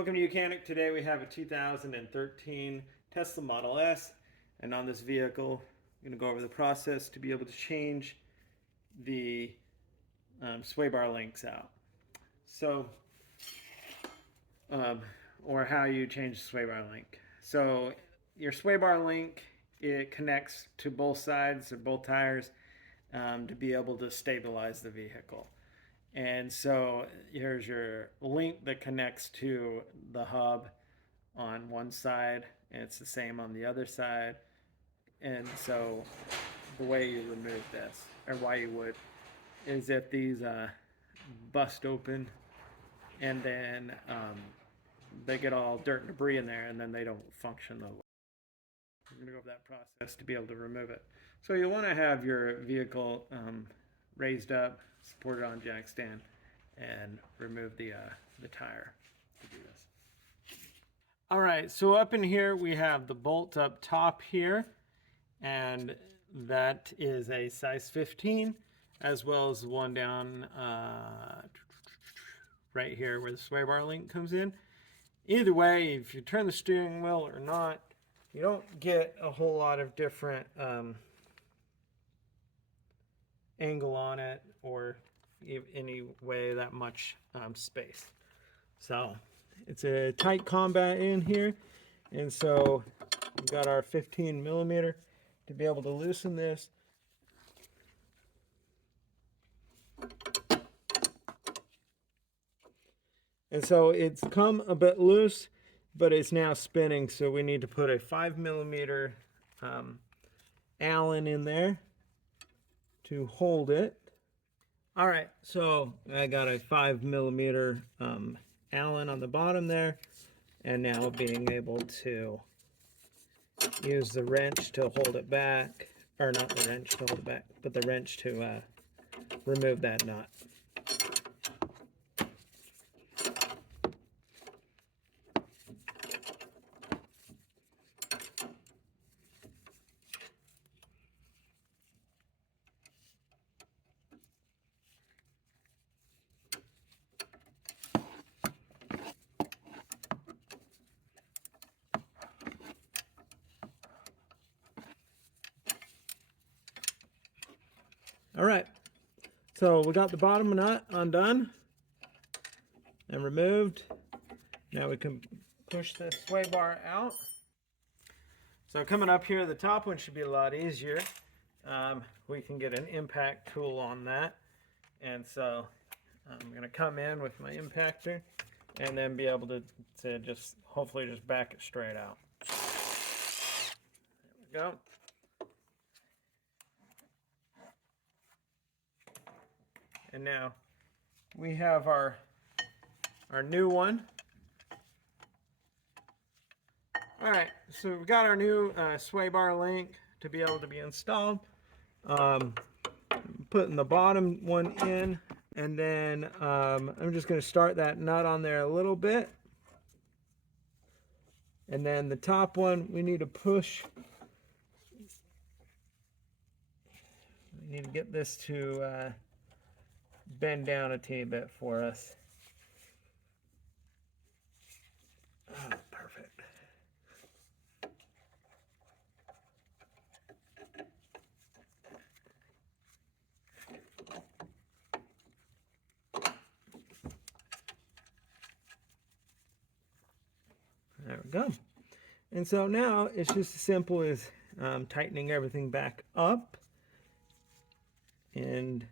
Welcome to Mechanic. Today we have a 2013 Tesla Model S, and on this vehicle I'm going to go over the process to be able to change the sway bar links out. So, or how you change the sway bar link. So your sway bar link, it connects to both sides or both tires to be able to stabilize the vehicle. And so here's your link that connects to the hub on one side, and it's the same on the other side. And so the way you remove this, or why you would, is if these bust open and then they get all dirt and debris in there, and then they don't function the way. We're going to go over that process to be able to remove it. So you want to have your vehicle raised up, supported on jack stand, and remove the tire to do this. All right, so up in here we have the bolt up top here, and that is a size 15, as well as the one down right here where the sway bar link comes in. Either way, if you turn the steering wheel or not, you don't get a whole lot of different angle on it, or any way that much space. So it's a tight combat in here, and so we've got our 15 millimeter to be able to loosen this. And so it's come a bit loose, but it's now spinning, so we need to put a 5 millimeter Allen in there to hold it. All right, so I got a 5 millimeter Allen on the bottom there, and now being able to use the wrench to hold it back, or not the wrench to hold it back, but the wrench to remove that nut. All right, so we got the bottom nut undone and removed. Now we can push this sway bar out. So coming up here, the top one should be a lot easier. We can get an impact tool on that. And so I'm gonna come in with my impactor and then be able to just hopefully just back it straight out. There we go. And now we have our new one. All right, so we've got our new sway bar link to be able to be installed. Putting the bottom one in, and then I'm just going to start that nut on there a little bit. And then the top one, we need to push. We need to get this to bend down a teeny bit for us. Oh, perfect. There we go. And so now it's just as simple as tightening everything back up and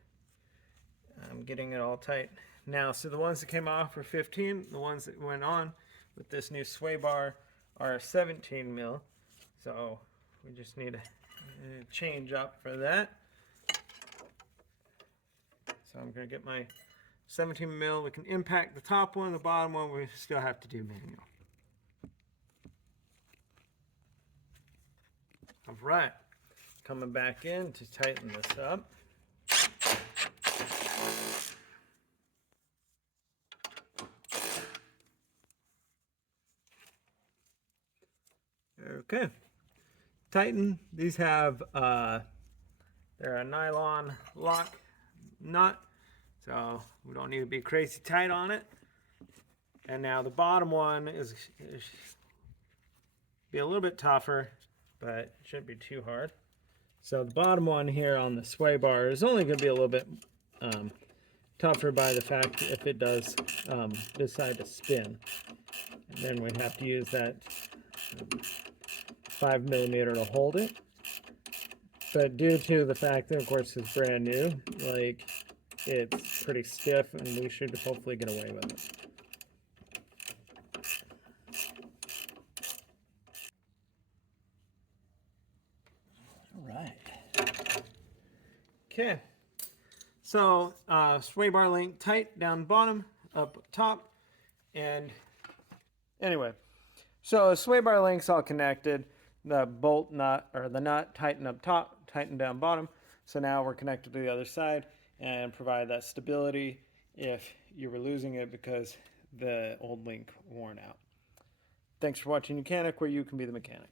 getting it all tight. Now, so the ones that came off were 15. The ones that went on with this new sway bar are 17 mil. So we just need a change up for that. So I'm going to get my 17 mil. We can impact the top one, the bottom one we still have to do manual. All right, coming back in to tighten this up. Okay, tighten. These have they're a nylon lock nut, so we don't need to be crazy tight on it. And now the bottom one is be a little bit tougher, but it shouldn't be too hard. So the bottom one here on the sway bar is only going to be a little bit tougher by the fact if it does decide to spin. And then we'd have to use that 5mm to hold it. But due to the fact that, of course, it's brand new, like, it's pretty stiff, and we should hopefully get away with it. All right. Okay. So, sway bar link tight down bottom, up top, and anyway. So, sway bar link's all connected. The bolt nut, or the nut, tighten up top, tighten down bottom. So now we're connected to the other side and provide that stability if you were losing it because the old link worn out. Thanks for watching Mechanic, where you can be the mechanic.